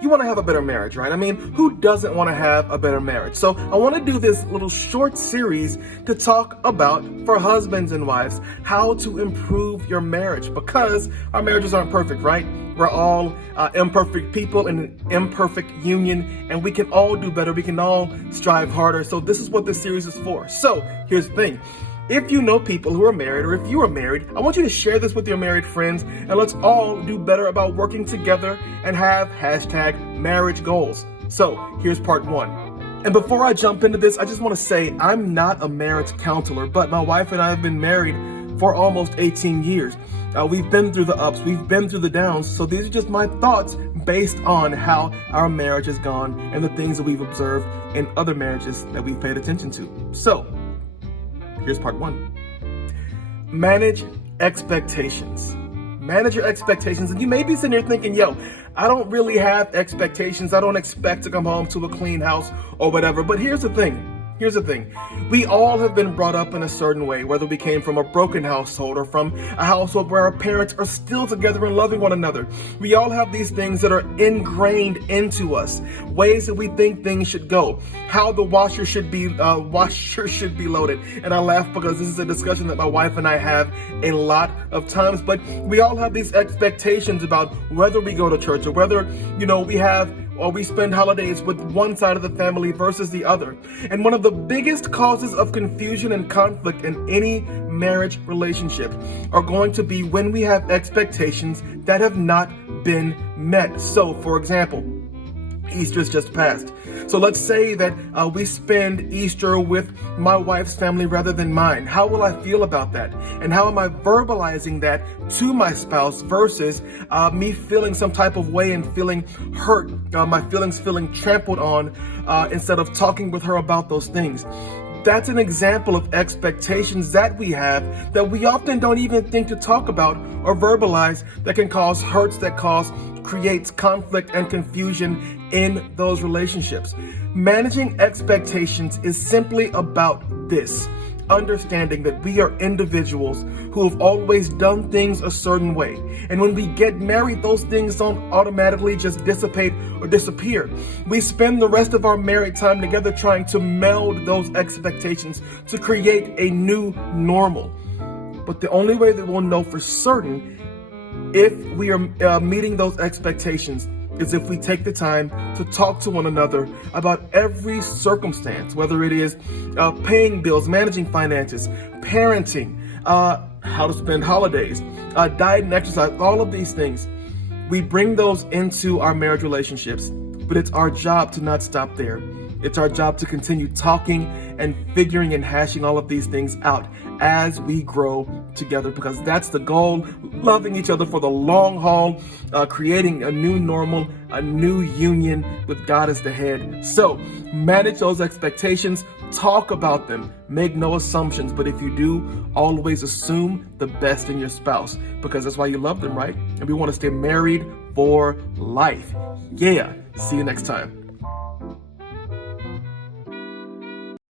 you want to have a better marriage, right? I mean, who doesn't want to have a better marriage? So I want to do this little short series to talk about, for husbands and wives, how to improve your marriage, because our marriages aren't perfect, right? We're all imperfect people in an imperfect union, and we can all do better. We can all strive harder. So this is what this series is for. So here's the thing. If you know people who are married, or if you are married, I want you to share this with your married friends, and let's all do better about working together and have #marriage goals. So here's part one. And before I jump into this, I just want to say I'm not a marriage counselor, but my wife and I have been married for almost 18 years. We've been through the ups, we've been through the downs, so these are just my thoughts based on how our marriage has gone and the things that we've observed in other marriages that we've paid attention to. So, here's part one. Manage expectations. Manage your expectations. And you may be sitting here thinking, yo, I don't really have expectations. I don't expect to come home to a clean house or whatever. But here's the thing. We all have been brought up in a certain way, whether we came from a broken household or from a household where our parents are still together and loving one another. We all have these things that are ingrained into us, ways that we think things should go, how the washer should be loaded. And I laugh because this is a discussion that my wife and I have a lot of times, but we all have these expectations about whether we go to church or whether, we spend holidays with one side of the family versus the other. And one of the biggest causes of confusion and conflict in any marriage relationship are going to be when we have expectations that have not been met. So, for example, Easter's just passed. So let's say that we spend Easter with my wife's family rather than mine. How will I feel about that? And how am I verbalizing that to my spouse versus me feeling some type of way and feeling hurt, my feelings feeling trampled on, instead of talking with her about those things? That's an example of expectations that we have that we often don't even think to talk about or verbalize, that can cause hurts, creates conflict and confusion in those relationships. Managing expectations is simply about this. Understanding that we are individuals who have always done things a certain way. And when we get married, those things don't automatically just dissipate or disappear. We spend the rest of our married time together trying to meld those expectations to create a new normal. But the only way that we'll know for certain if we are meeting those expectations is if we take the time to talk to one another about every circumstance, whether it is paying bills, managing finances, parenting, how to spend holidays, diet and exercise, all of these things. We bring those into our marriage relationships, but it's our job to not stop there. It's our job to continue talking and figuring and hashing all of these things out as we grow together, because that's the goal. Loving each other for the long haul, creating a new normal, a new union with God as the head. So manage those expectations, talk about them, make no assumptions. But if you do, always assume the best in your spouse, because that's why you love them, right? And we want to stay married for life. Yeah. See you next time.